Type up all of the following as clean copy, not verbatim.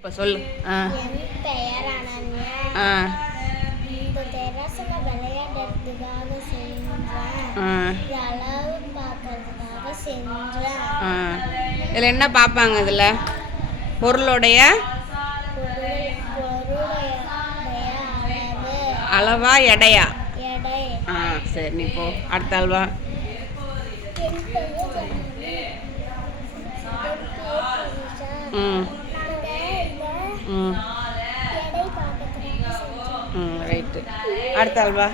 இப்போ சொல்லு. என் பெயர் அனன்யா. இந்த தெரசில் விளையாடுறதுக்காக செஞ்சேன். அளவு பார்க்கறதுக்காக செஞ்சேன். இதில் என்ன பார்ப்பாங்க? இதில் பொருளுடைய அளவா எடையா? எடை. சரி, நீ போ. அடுத்த அல்வா. ரைட்டு. அடுத்த அல்வா.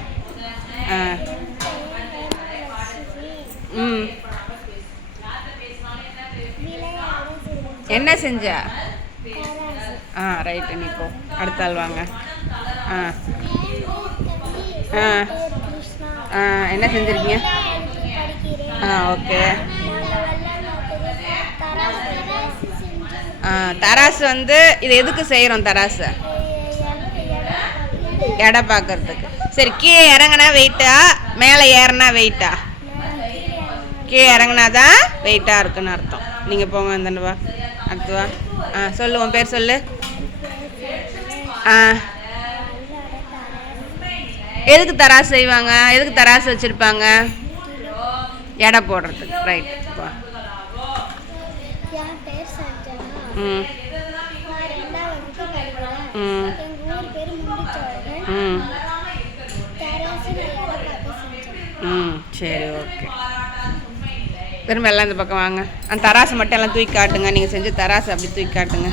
என்ன செஞ்ச? ரைட்டு, நீ போ. அடுத்த அல்வாங்க. என்ன செஞ்சுருக்கீங்க? ஓகே. தராசு வந்து இது எதுக்கு செய்கிறோம்? தராசு எடை பார்க்கறதுக்கு. சரி, கீழே இறங்கினா வெயிட்டா, மேலே ஏறினா வெயிட்டா? கீழே இறங்கினா தான் வெயிட்டாக இருக்குன்னு அர்த்தம். நீங்கள் போங்க. இந்த வா. அடுத்து வா. சொல்லு, உன் பேர் சொல்லு. எதுக்கு தராசு செய்வாங்க? எதுக்கு தராசு வச்சுருப்பாங்க? எடை போடுறதுக்கு. ரைட். வா. சரி, ஓகே. திரும்ப எல்லாம் இந்த பக்கம் வாங்க. அந்த தராசு மட்டும் எல்லாம் தூக்கி காட்டுங்க. நீங்கள் செஞ்ச தராசு அப்படி தூக்கி காட்டுங்க.